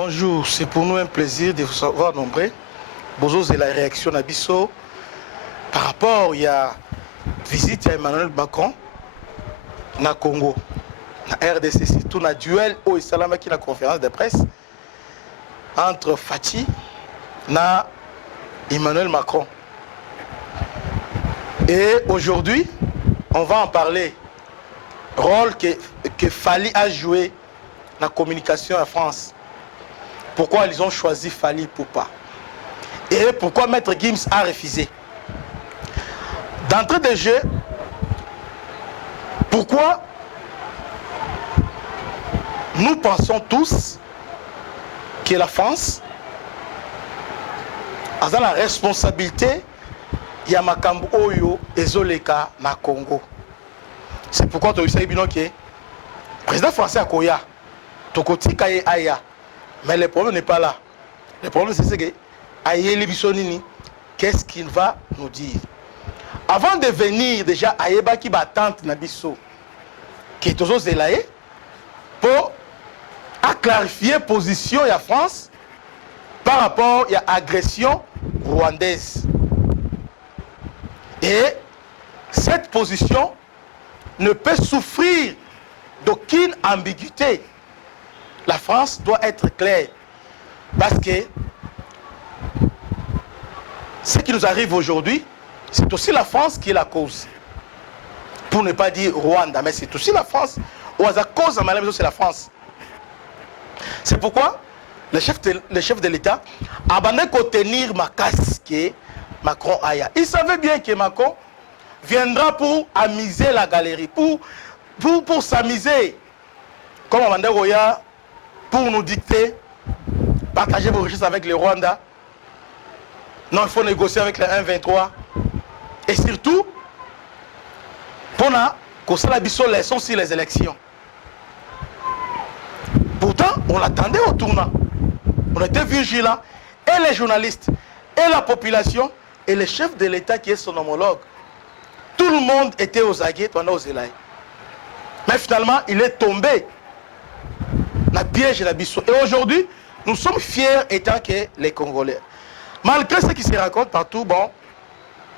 Bonjour, c'est pour nous un plaisir de vous avoir nombreux. Bonjour, c'est la réaction d'Abisso par rapport à la visite d'Emmanuel Macron na Congo, na RDC, surtout na duel au Salama qui la conférence de presse entre Fati na Emmanuel Macron. Et aujourd'hui, on va en parler. Rôle que Fali a joué dans la communication en France. Pourquoi ils ont choisi Fali Poupa? Et pourquoi Maître Gims a refusé? D'entrée de jeu, pourquoi nous pensons tous que la France a la responsabilité de Makambu Oyo et Zoleka na Congo? C'est pourquoi tu as dit que le président français a Koya, Tokoti Kaye Aya. Mais le problème n'est pas là. Le problème c'est que Aye Libisonini, qu'est-ce qu'il va nous dire? Avant de venir déjà Ayeba qui va tente Nabiso, qui est toujours zélaé, pour clarifier position de la France par rapport à l'agression rwandaise. Et cette position ne peut souffrir d'aucune ambiguïté. La France doit être claire. Parce que ce qui nous arrive aujourd'hui, c'est aussi la France qui est la cause. Pour ne pas dire Rwanda, mais c'est aussi la France. Ou à cause de la c'est la France. C'est pourquoi le chef de l'État a abandonné de tenir ma casque Macron Aya. Il savait bien que Macron viendra pour amuser la galerie, pour s'amuser. Comme Amanda Roya, pour nous dicter, partager vos richesses avec les Rwandais. Non, il faut négocier avec les 1-23. Et surtout, pour qu'on s'abisso leçon sur les élections. Pourtant, on l'attendait au tournant. On était vigilants. Et les journalistes, et la population, et le chef de l'État qui est son homologue. Tout le monde était aux aguets pendant aux élaïs. Mais finalement, il est tombé dans le piège de la Bissau. Et aujourd'hui, nous sommes fiers étant que les Congolais. Malgré ce qui se raconte partout, bon,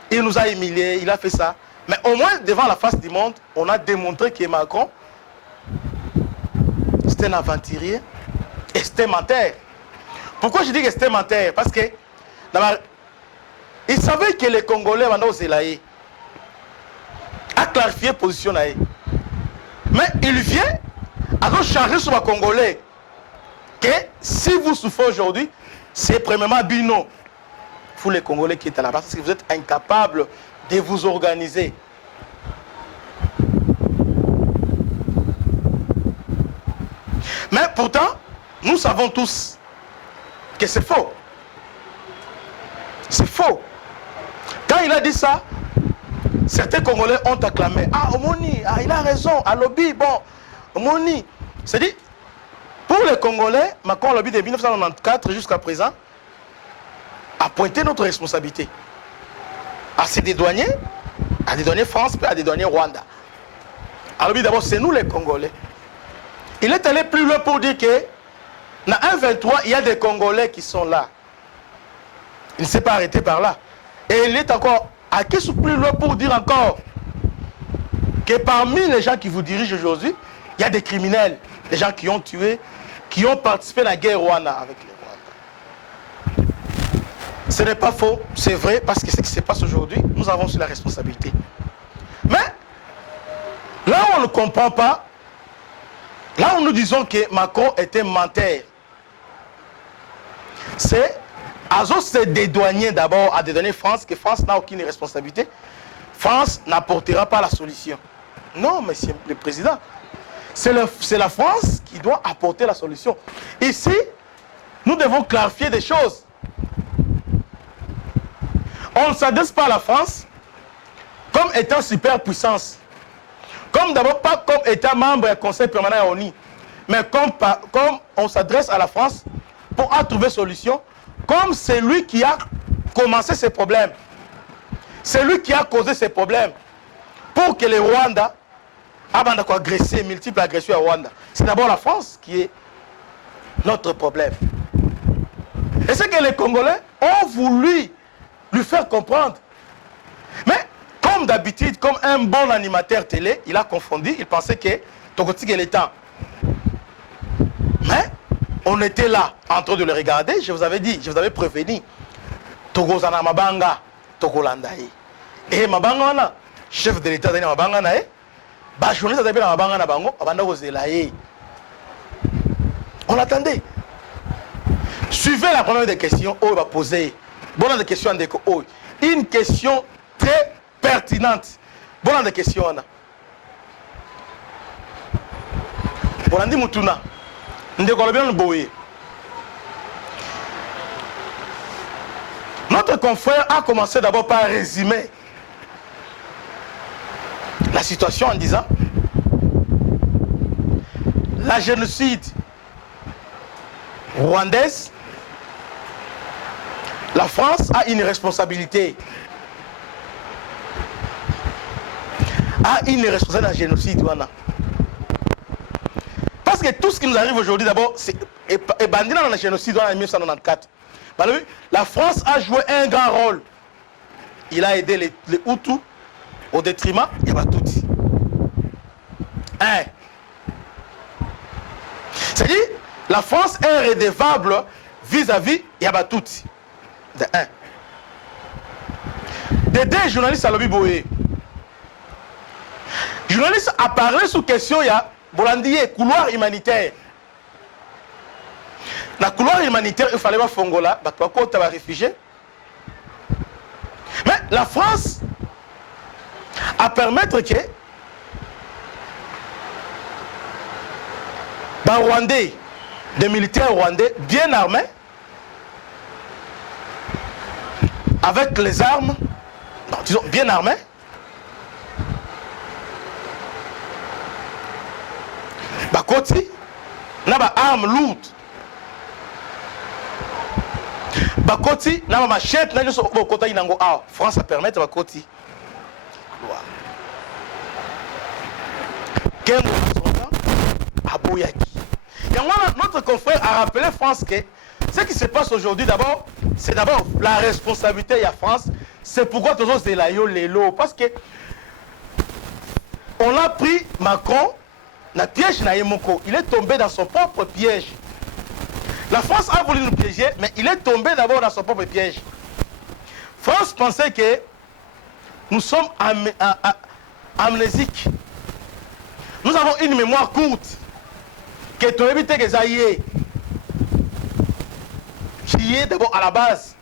il nous a humiliés, il a fait ça. Mais au moins, devant la face du monde, on a démontré que Macron, c'était un aventurier et c'était menteur. Pourquoi je dis que c'était menteur? Parce que il savait que les Congolais vont aux élaïs a clarifié la position. Mais il vient à changer sur les Congolais que si vous souffrez aujourd'hui, c'est premièrement Bino. Vous les Congolais qui êtes à la base, parce que vous êtes incapables de vous organiser. Mais pourtant, nous savons tous que c'est faux. C'est faux. Quand il a dit ça, certains Congolais ont acclamé. Ah, Omoni, il a raison. À lobby, bon, Omoni. C'est-à-dire, pour les Congolais, Macron, lobby de 1994 jusqu'à présent, a pointé notre responsabilité. À ces dédouaniers, à des douaniers France, puis à des douaniers Rwanda. À lobby d'abord, c'est nous les Congolais. Il est allé plus loin pour dire que, dans 1-23, il y a des Congolais qui sont là. Il ne s'est pas arrêté par là. Et il est encore à qui sont plus loin pour dire encore que parmi les gens qui vous dirigent aujourd'hui, il y a des criminels, des gens qui ont tué, qui ont participé à la guerre Rwanda avec les Rwandais. Ce n'est pas faux, c'est vrai, parce que ce qui se passe aujourd'hui, nous avons sur la responsabilité. Mais là où on ne comprend pas, là où nous disons que Macron était menteur, c'est à se dédouaner d'abord à dédouaner France, que France n'a aucune responsabilité. France n'apportera pas la solution. Non, monsieur le président, c'est la France qui doit apporter la solution. Ici, nous devons clarifier des choses. On ne s'adresse pas à la France comme étant superpuissance. Comme d'abord pas comme étant membre du Conseil permanent à l'ONU, mais comme on s'adresse à la France pour trouver solution, comme c'est lui qui a commencé ces problèmes. C'est lui qui a causé ces problèmes. Pour que les Rwandais, avant d'avoir agressé, multiples agressions à Rwanda, c'est d'abord la France qui est notre problème. Et c'est que les Congolais ont voulu lui faire comprendre. Mais comme d'habitude, comme un bon animateur télé, il a confondu, il pensait que Togotique est le temps. Mais on était là en train de le regarder, je vous avais dit, je vous avais prévenu. Togozana Mabanga, Togolandaï. Et Mabanga, chef de l'État de Mabanga, bah, journaliste de Mabanga, Nabango, Abanda Zelaye. On l'attendait. Suivez la première des questions, on va poser. Bonne des questions, une question très pertinente. Bonne des questions, Anna. Bolandi Mutuna. Notre confrère a commencé d'abord par résumer la situation en disant la génocide rwandaise, la France a une responsabilité. A une responsabilité dans le génocide. Parce que tout ce qui nous arrive aujourd'hui, d'abord, c'est bandit dans le génocide en 1994. La France a joué un grand rôle. Il a aidé les Hutus au détriment des Batoutis. C'est-à-dire, la France est redevable vis-à-vis des Batoutis. De un. De deux, journalistes à l'objet Boé. Journaliste a parlé sous question, il y a Bolandier, couloir humanitaire. Dans le couloir humanitaire, il fallait voir Fongola, il y a des réfugiés. Mais la France a permettre que les Rwandais, des militaires rwandais bien armés, avec les armes, non, disons bien armés, Bakoti, n'a pas armes lourdes. Bakoti, n'a pas machette, n'a pas France a permis Bakoti. Notre confrère a rappelé France que ce qui se passe aujourd'hui, d'abord, c'est d'abord la responsabilité de la France. C'est pourquoi tous les Lélo. Parce que on a pris Macron. La piège Naïmoko, il est tombé dans son propre piège. La France a voulu nous piéger, mais il est tombé d'abord dans son propre piège. France pensait que nous sommes amnésiques. Nous avons une mémoire courte. Que tu évites que ça y est. Qui est d'abord à la base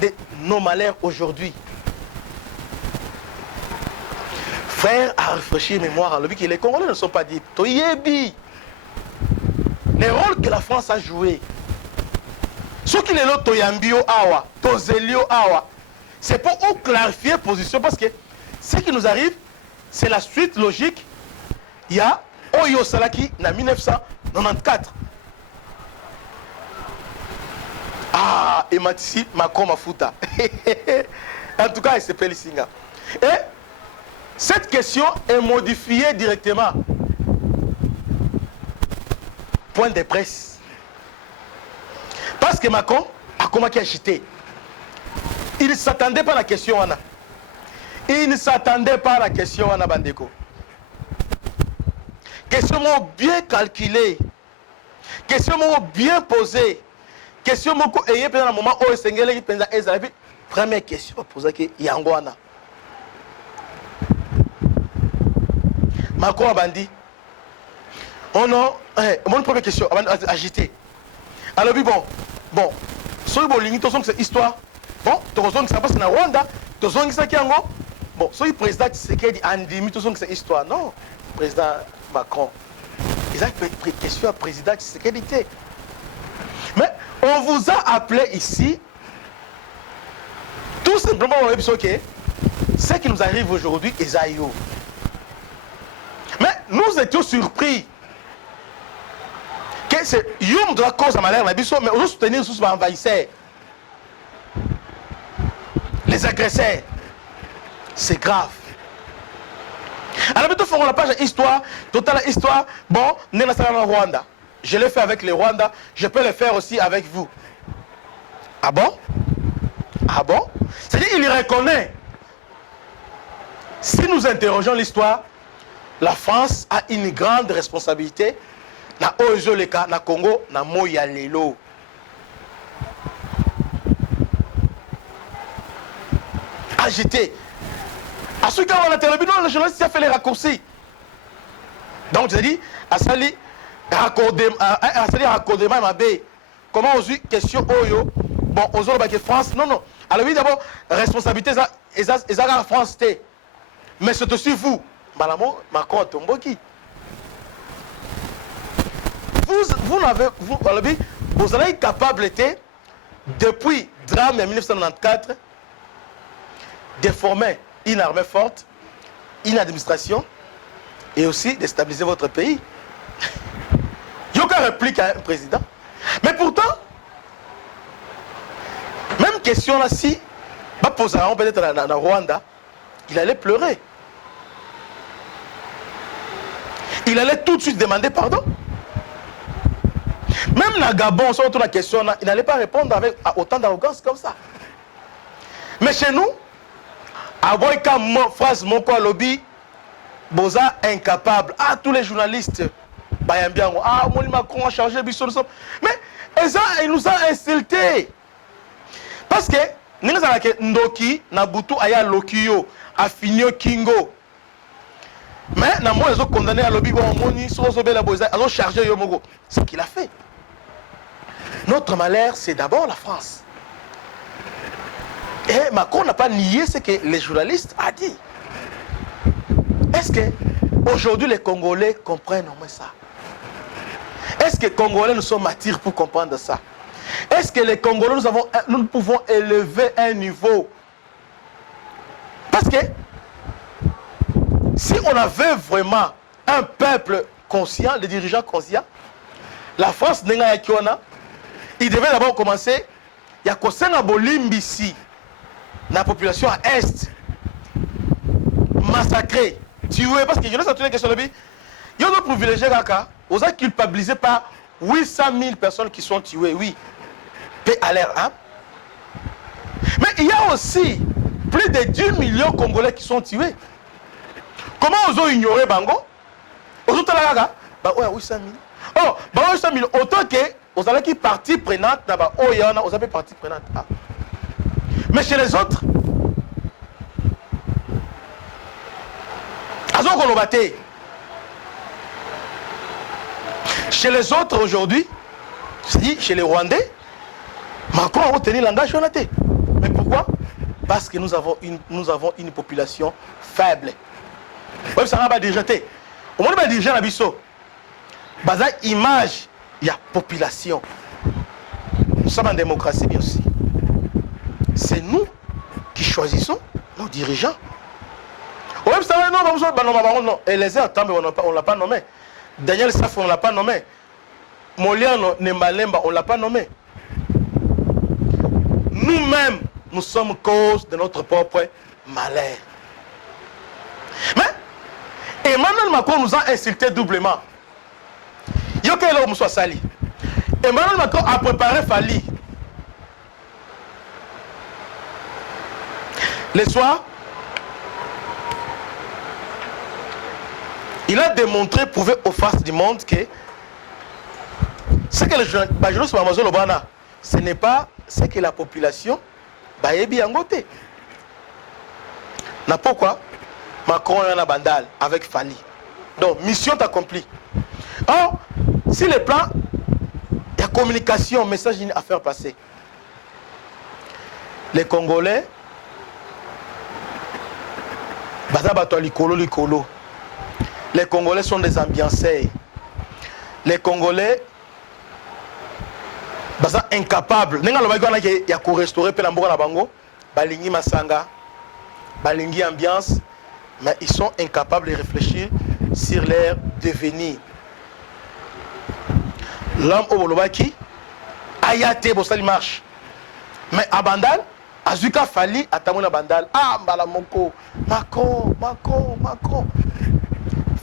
de nos malheurs aujourd'hui. Frère a réfléchi mémoire à lui que les Congolais ne sont pas dits. Les rôles que la France a joué. Ce qui est là, Toyambio Awa, Tozelio Awa, c'est pour clarifier position parce que ce qui nous arrive, c'est la suite logique. Il y a Oyo Salaki en 1994. Ah, et Matissi, Macron Mafuta. En tout cas, il s'appelle Singa. Et cette question est modifiée directement. Point de presse. Parce que Macron a commencé à agiter. Il ne s'attendait pas à la question, Anna. Il ne s'attendait pas à la question, Anna Bandeko. Question bien calculée. Question bien posée. Question ayée pendant un moment où il pense à première question posée que Yangoana. Macron a bandi. Oh non, mon première question, agité. Alors, bon, ce que c'est histoire. Bon, tu as que ça passe en Rwanda, tu as que ça qui est en bon, ce président Tshisekedi a dit que c'est histoire. Non, président Macron. Il a pris question à président Tshisekedi. Mais on vous a appelé ici, tout simplement, on a dit que ce qui nous arrive aujourd'hui est Zaïo. Mais nous étions surpris que c'est Yum de la cause à malheur, mais on soutenir les envahisseurs, les agresseurs. C'est grave. Alors, nous faisons la page histoire, totale histoire, bon, nous sommes en Rwanda. je l'ai fait avec les Rwandais, je peux le faire aussi avec vous. Ah bon? Ah bon? C'est-à-dire qu'il reconnaît. Si nous interrogeons l'histoire, la France a une grande responsabilité na Ozoleka, na Congo, na Moya Lelo. Agité. À ce cas où on a terminé, le journaliste a fait les raccourcis. Donc, je dis, Asali, raccordement, ma bé. Comment on dit, question Oyo, bon, aux autres, France, non, non. Alors, oui, d'abord, responsabilité, ça, la France, mais c'est aussi vous, Malamo, Macron, Tomboki. Vous allez être capable, depuis drame en 1994, de former une armée forte, une administration, et aussi de stabiliser votre pays. Il n'y a aucun réplique à un président. Mais pourtant, même question là, si, peut-être dans Rwanda, il allait pleurer. Il allait tout de suite demander pardon. Même dans Gabon, sur la question là, il n'allait pas répondre avec autant d'arrogance comme ça. Mais chez nous, avoir une phrase mon quoi lobby, Boza incapable. Ah, tous les journalistes, ah, mon Macron a changé, mais il nous a insultés. Parce que nous avons Ndoki, Nabutu, Aya Lokio, Afinio Kingo. Mais nous avons condamné à lobby, ils ont chargé Yomogo. C'est ce qu'il a fait. Notre malheur, c'est d'abord la France. Et Macron n'a pas nié ce que les journalistes ont dit. Est-ce que aujourd'hui les Congolais comprennent au moins ça? Est-ce que les Congolais nous sommes matures pour comprendre ça? Est-ce que les Congolais, nous pouvons élever un niveau? Parce que si on avait vraiment un peuple conscient, des dirigeants conscients, la France, il devait d'abord commencer, il y a Kosenga Bolimbisi, la population à Est, massacrée, tuée, parce que je ne sais pas question de vie. Il y a d'autres privilégiés, on a culpabilisé par 800 000 personnes qui sont tuées, oui. Paix à l'air, hein? Mais il y a aussi plus de 10 millions de Congolais qui sont tués. Comment on a ignoré Bango? On a ouais, 800 000. Oh, 800 000, autant que vous avez qui partie prenante, vous avez partie prenante. Ah. Mais chez les autres, chez les autres aujourd'hui, c'est-à-dire chez les Rwandais, Macron a retenu l'engagement. Mais pourquoi? Parce que nous avons une population faible. Oui, ça va diriger. Au moins, il diriger la biso. Baza image, il y a population. Nous sommes en démocratie, bien sûr. C'est nous qui choisissons nos dirigeants. Oui, ça va, non. Et les uns, on ne l'a pas nommé. Daniel Safo, on ne l'a pas nommé. Moliano Nemalemba, on ne l'a pas nommé. Nous-mêmes, nous sommes cause de notre propre malheur. Mais Emmanuel Macron nous a insultés doublement. Emmanuel Macron a préparé Fali. Le soir, il a démontré, prouvé aux faces du monde que ce que les journalistes ce n'est pas ce que la population va ébiangoter. Na pourquoi Macron est en bandale avec Fali. Donc, mission accomplie. Or, si le plan, il y a communication, message à faire passer. Les Congolais, les Congolais sont des ambiancés. Les Congolais sont incapables. Il y a qu'à restaurer la bango, balingi masanga, balingi ambiance, mais ils sont incapables de réfléchir sur leur devenir. L'homme au Bolobaki, Ayate Bossali marche. Mais à Bandal, Azuka Fali, Atamona Bandal, ah, Mbalamoko, Macron.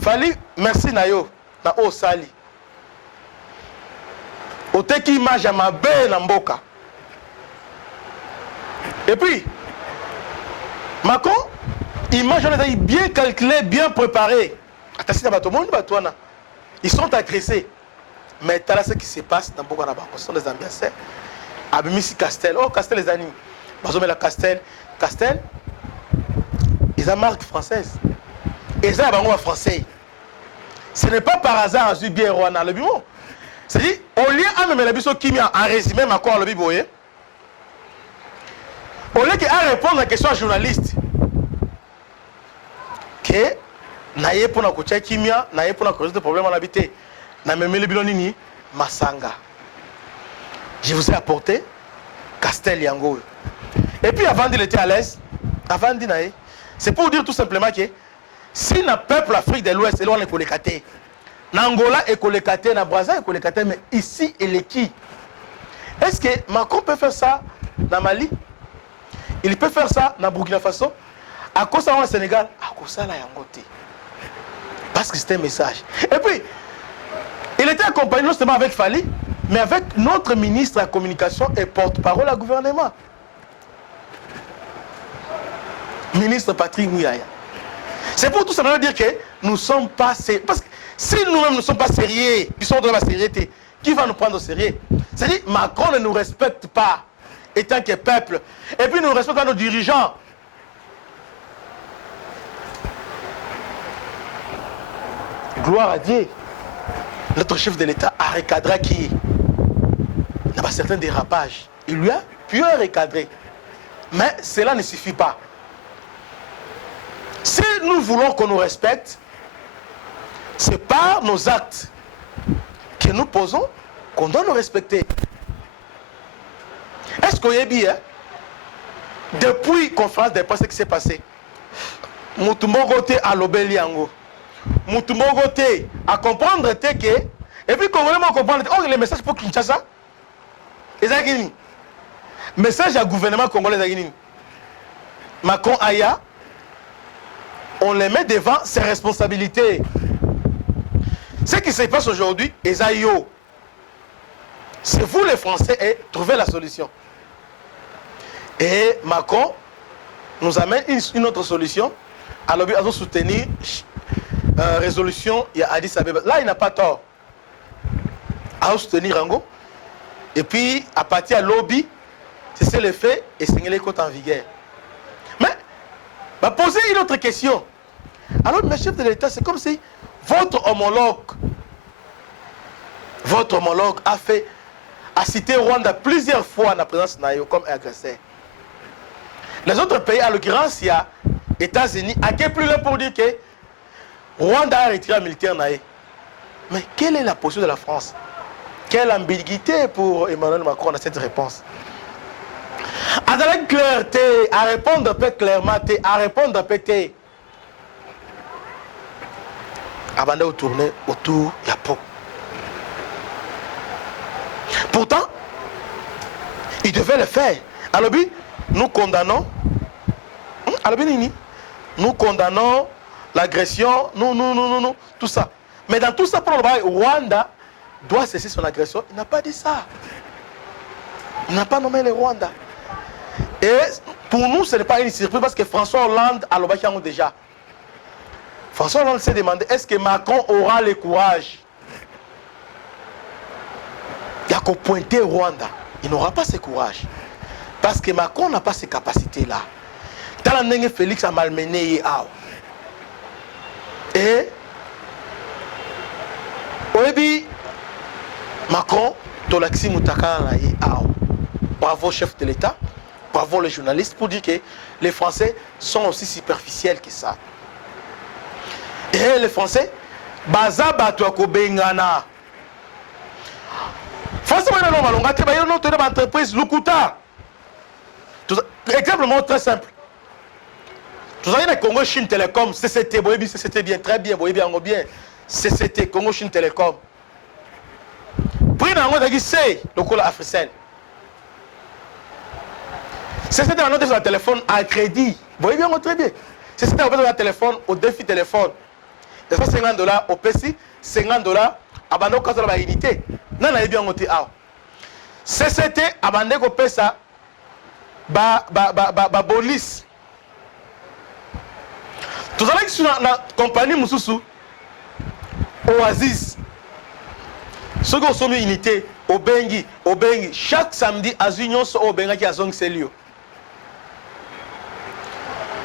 Fali, merci Nayo, na Osali. oteki image ya mabe na mboka. Et puis Macron, image bien calculée, bien préparée. Ils sont agressés. Mais là, ce qui se passe dans beaucoup de ce sont des ambianceurs. Abimisi Castel. Oh, Castel, les amis. Bazomela Castel. Castel, ils ont marque française. Ils ont un français. Ce n'est pas par hasard, à bien Rwanda. Le bureau. C'est-à-dire, au lieu de même la biso qui en résumé, ma quoi, le biboye. Au lieu de répondre à la question journaliste. Que naye pour na kocha kimia naye pour na cause de problème en habité na memele bilonini masanga je vous ai apporté Castel Yango et puis avant il était à l'aise avant dit naye c'est pour dire tout simplement que si na peuple Afrique de l'Ouest et loin les collecate na Angola et collecate na Brazza et collecate mais ici et les qui est-ce que Macron peut faire ça dans Mali il peut faire ça dans Burkina Faso à cause ça au Sénégal à cause ça là Yango té. Parce que c'était un message. Et puis, il était accompagné non seulement avec Fali, mais avec notre ministre de la communication et porte-parole au gouvernement. Ministre Patrick Muyaya. C'est pour tout simplement dire que nous ne sommes pas sérieux. Parce que si nous-mêmes ne sommes pas sérieux, ils sont dans la sérieuxité, qui va nous prendre au sérieux? C'est-à-dire, Macron ne nous respecte pas, étant que peuple. Et puis, nous ne respectons pas nos dirigeants. Gloire à Dieu. Notre chef de l'État a recadré qui n'a pas certains dérapages. Il lui a pu recadrer. Mais cela ne suffit pas. Si nous voulons qu'on nous respecte, c'est par nos actes que nous posons qu'on doit nous respecter. Est-ce qu'on est bien? Depuis la conférence de presse, ce qui s'est passé, Moutumbogote à l'Obeliango. Moutumbogote à comprendre que, et puis qu'on vraiment comprendre, oh, les messages pour Kinshasa, le message à gouvernement congolais, Macron Aya, on les met devant ses responsabilités. Ce qui se passe aujourd'hui, Esaïo, c'est vous les Français et trouvez la solution. Et Macron nous amène une autre solution. Alors, il a soutenir résolution, il y a Addis Abeba. Là, il n'a pas tort. À soutenir Rango. Et puis, à partir de lobby, c'est le fait et c'est les côtes en vigueur. Mais, va poser une autre question. Alors, mes chefs de l'État, c'est comme si votre homologue a cité Rwanda plusieurs fois dans la présence de Nayo comme agresseur. Les autres pays, à l'occurrence, il y a États-Unis, à quel plus là pour dire que Rwanda a retiré un militaire Naé. Mais quelle est la position de la France? Quelle ambiguïté pour Emmanuel Macron dans cette réponse? À la clarté, à répondre un peu clairement, à répondre un peu. Avant de tourner autour, il y a peu. Pourtant, il devait le faire. Alors, nous condamnons. Nous condamnons l'agression. Non, tout ça. Mais dans tout ça, pour le Rwanda doit cesser son agression. Il n'a pas dit ça. Il n'a pas nommé le Rwanda. Et pour nous, ce n'est pas une surprise parce que François Hollande a l'obéissance déjà. François Hollande s'est demandé, est-ce que Macron aura le courage? Il y a qu'au pointer Rwanda. Il n'aura pas ce courage. Parce que Macron n'a pas ces capacités-là. Talandenge Félix a malmené. Et Oebi Macron, Tolaxi Moutaka, bravo chef de l'État, bravo les journalistes pour dire que les Français sont aussi superficiels que ça. Et les Français, Baza Batuako Bengana. Forcément, il y a une entreprise, Lukuta. Exemple très simple. Vous avez le Congo Chine Télécom, CCT, CCT bien, très bien, bien. CCT, Congo Chine Télécom. Prix dans le c'est le col africain. CCT a noté sur le téléphone à crédit. Vous voyez bien, très bien. CCT a noté sur le téléphone au défi téléphone. $50 au PC, $50 à Bano Kazola unité. Non, on a bien noté. CCT abandé ko pesa ba police. Tout ça là qui la compagnie Moussousou Oasis. Ceux qui sont une unité au Bengi, chaque samedi à Union au Benga qui a zone Célio.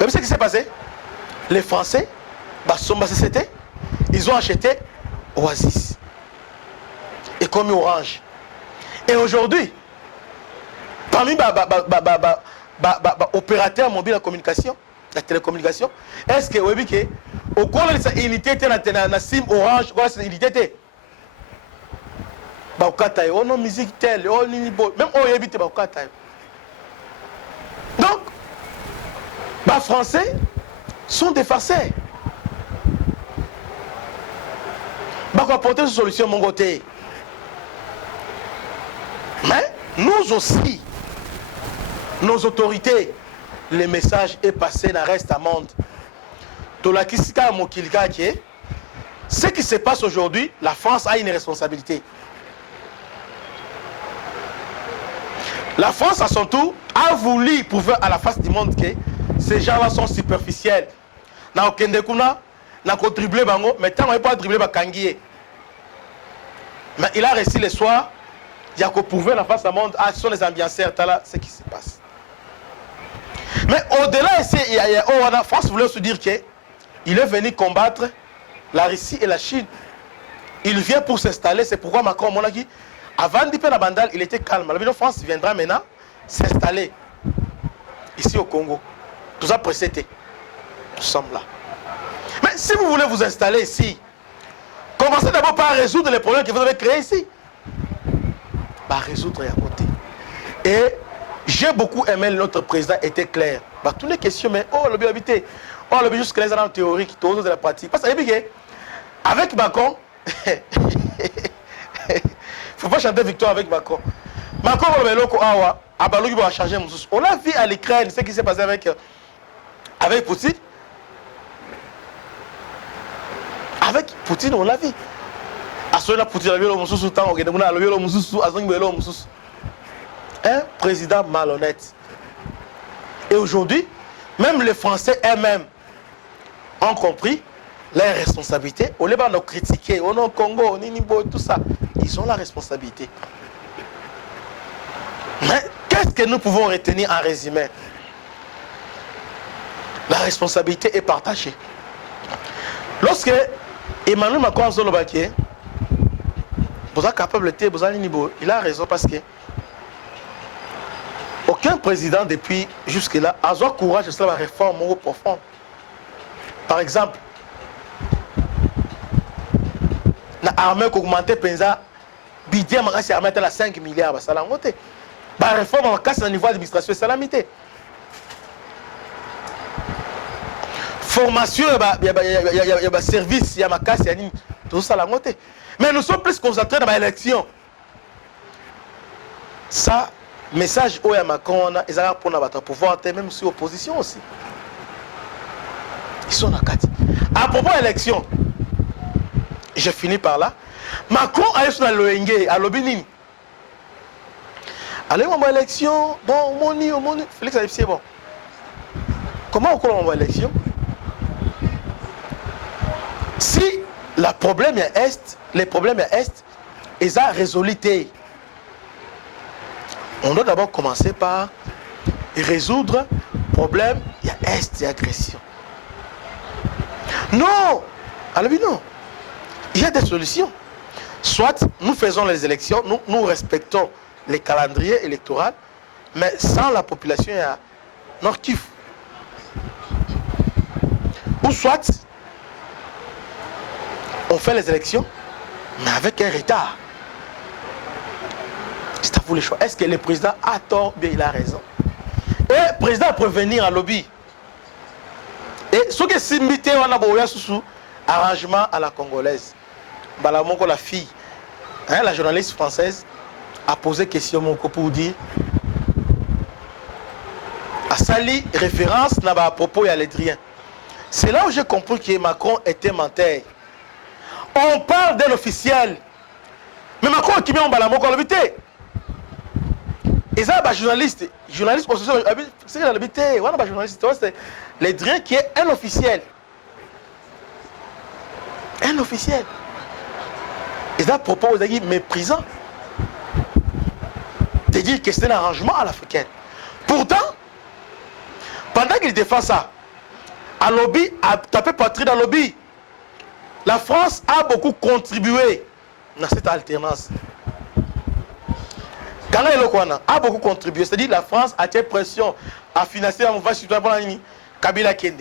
Vous savez ce qui s'est passé? Les Français, CCT, ils ont acheté Oasis et comme Orange. Et aujourd'hui, parmi les opérateurs mobiles de communication, la télécommunication, est-ce que vous avez vu au cours de cette unité, la SIM Orange, cette unité, on a musique telle, même on évite. Donc, les Français sont des farceurs. Ils vont apporter une solution mon côté. Mais nous aussi, nos autorités, le message est passé dans le reste du monde. Ce qui se passe aujourd'hui, la France a une responsabilité. La France, à son tour, a voulu prouver à la face du monde que ces gens-là sont superficiels. Na okendekuna, na ko dribbler bango, mais tant on n'est pas dribbler bakangié. Mais il a réussi le soir, il a prouvé à la face du monde, ah, ce sont les ambianceurs, là, ce qui se passe. Mais au-delà, la France voulait se dire qu'il est venu combattre la Russie et la Chine. Il vient pour s'installer, c'est pourquoi Macron, mon ami, avant de faire la bandale, il était calme. La France viendra maintenant s'installer ici au Congo. Tout ça précédé. Nous sommes là. Mais si vous voulez vous installer ici, commencez d'abord par résoudre les problèmes que vous avez créés ici. Par résoudre à côté. Et j'ai beaucoup aimé notre président était clair. Bah, toutes les questions, mais oh, le bien habité. Oh, le bien juste que les gens en théorie qui tournent dans la pratique. Parce que avec Macron, il ne faut pas chanter victoire avec Macron. Macron, va changer. On a vu à l'Ukraine ce qui s'est passé avec Poutine. Avec Poutine, on l'a vu. Un président malhonnête. Et aujourd'hui, même les Français eux-mêmes ont compris leurs responsabilités. Au lieu de nous critiquer, au Congo, au Ninibo, tout ça, ils ont la responsabilité. Mais qu'est-ce que nous pouvons retenir en résumé? La responsabilité est partagée. Lorsque Emmanuel Macron il a raison parce que aucun président depuis jusque-là a eu courage de faire la réforme profonde. Par exemple, l'armée qui a augmenté penza budget à 5 milliards. La réforme en casse au niveau de l'administration et salamité. Formation, il y a service, il y a ma casse, il y a tout ça. Mais nous sommes plus concentrés dans l'élection. Ça, message au Macron, ils ont pour notre pouvoir, même sur l'opposition aussi. Ils sont dans 4. À propos de l'élection, je finis par là. Macron a eu sur l'ONG, à l'Obinin. Allez, on va l'élection. Bon, on moni. Félix a dit, c'est bon. Comment on va l'élection? Si le problème est Est, les problèmes est Est, ils ont résolu. On doit d'abord commencer par résoudre le problème, il y a Est et agression. Non! Alors non. Il y a des solutions. Soit nous faisons les élections, nous respectons les calendriers électoraux, mais sans la population, il y a Nord Kivu. Ou soit on fait les élections, mais avec un retard. C'est à vous le choix. Est-ce que le président a tort ou bien il a raison? Et le président peut venir à lobby. Et ce que c'est invité, on a sous arrangement à la congolaise. La fille, hein, la journaliste française, a posé question pour dire à Sali référence à propos de l'Adrien. C'est là où j'ai compris que Macron était menteur. On parle d'un officiel. Mais Macron qui vient en balamoko à l'habité. Et ça, journaliste aussi, c'est l'habité, voilà, journaliste, c'est le Drien qui est un officiel. Un officiel. Et ça propose des méprisants. De dire que c'est un arrangement à l'africaine. Pourtant, pendant qu'il défend ça, à lobby, a tapé patrie dans le lobby. La France a beaucoup contribué dans cette alternance. Kana Elokwana a beaucoup contribué. C'est-à-dire la France a tiré pression à financer la mouvement citoyen pour l'année Kabila Kende.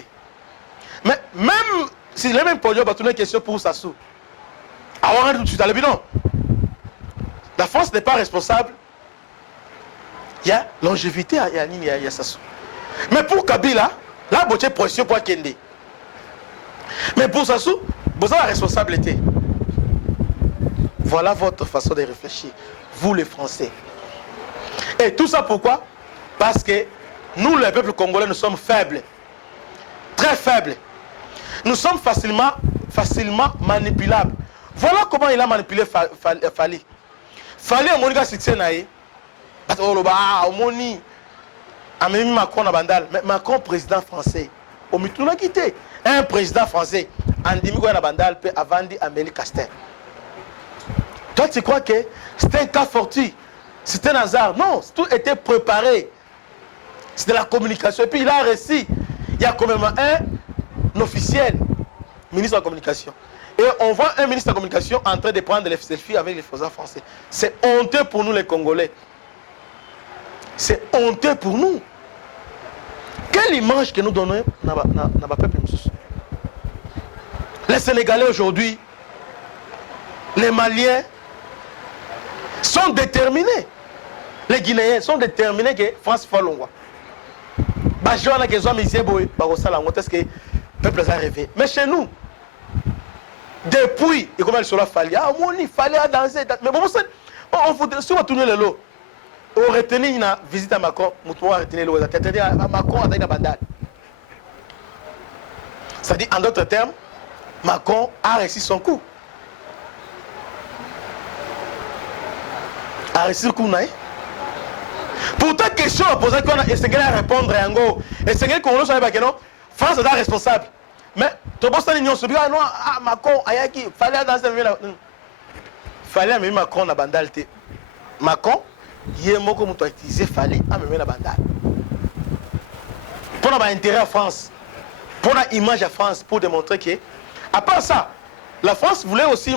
Mais même si les mêmes produits ont une question pour Sassou, avant tout de suite à l'évident, la France n'est pas responsable. Il y a longévité à Sassou. Mais pour Kabila, là, il y a pression pour Kende. Mais pour Sassou, vous avez la responsabilité. Voilà votre façon de réfléchir, vous les Français. Et tout ça pourquoi? Parce que nous, les peuples congolais, nous sommes faibles. Très faibles. Nous sommes facilement manipulables. Voilà comment il a manipulé Fali. Fali a mon succès naïe. Parce que Macron a bandal. Mais Macron, président français. Au milieu de quitté. Un président français. Andimi a bandal peut avandi Amélie Castel. Toi, tu crois que c'était un cas fortuit? C'était un hasard? Non, tout était préparé. C'était la communication. Et puis il a réussi. Il y a quand même un officiel, ministre de la communication. Et on voit un ministre de la communication en train de prendre les selfies avec les français. C'est honteux pour nous les Congolais. C'est honteux pour nous. Quelle image que nous donnons dans le peuple? Les Sénégalais aujourd'hui, les Maliens sont déterminés. Les Guinéens sont déterminés que France fait l'ongwa. Est-ce que le peuple a rêvé? Mais chez nous, depuis, et comment il sera fallu, il fallait danser. Mais bon, on voudrait, si on va tourner le lot, on retenir une visite à Macron, on va retenir le lot, Macron a une bandade. C'est-à-dire, en d'autres termes, Macron a réussi son coup. A réussi le coup, non? Pourtant, question à poser, qu'on a essayé de répondre à Ango. Essayé qu'on soit pas que non, France est responsable. Mais, tu penses que l'Union soviétique, non, Macron, Ayaki, fallait danser. Fallait même Macron na bandale. Macron, il y a un mot comme tu as utilisé, fallait amener la bandale. Pour avoir intérêt à France, pour avoir image à France, pour démontrer que, à part ça, la France voulait aussi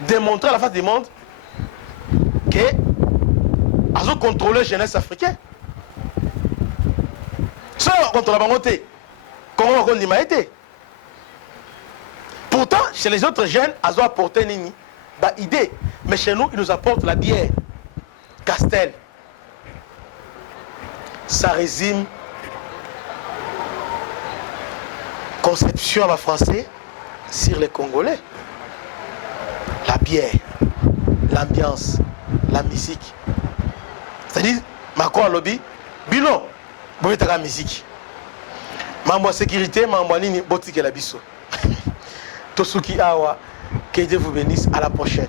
démontrer à la face du monde que ils ont contrôlé la jeunesse africaine. Ça, contre la bangoté, comment on a été. Pourtant, chez les autres jeunes, ils ont apporté une idée. Mais chez nous, ils nous apportent la bière. Castel. Ça résume conception à français sur les Congolais. La bière, l'ambiance, la musique. C'est-à-dire, Macron a lobby, bilan, vous avez la musique. Mambo sécurité, mambo nini, boutique la biso. Tosuki Awa, que Dieu vous bénisse, à la prochaine.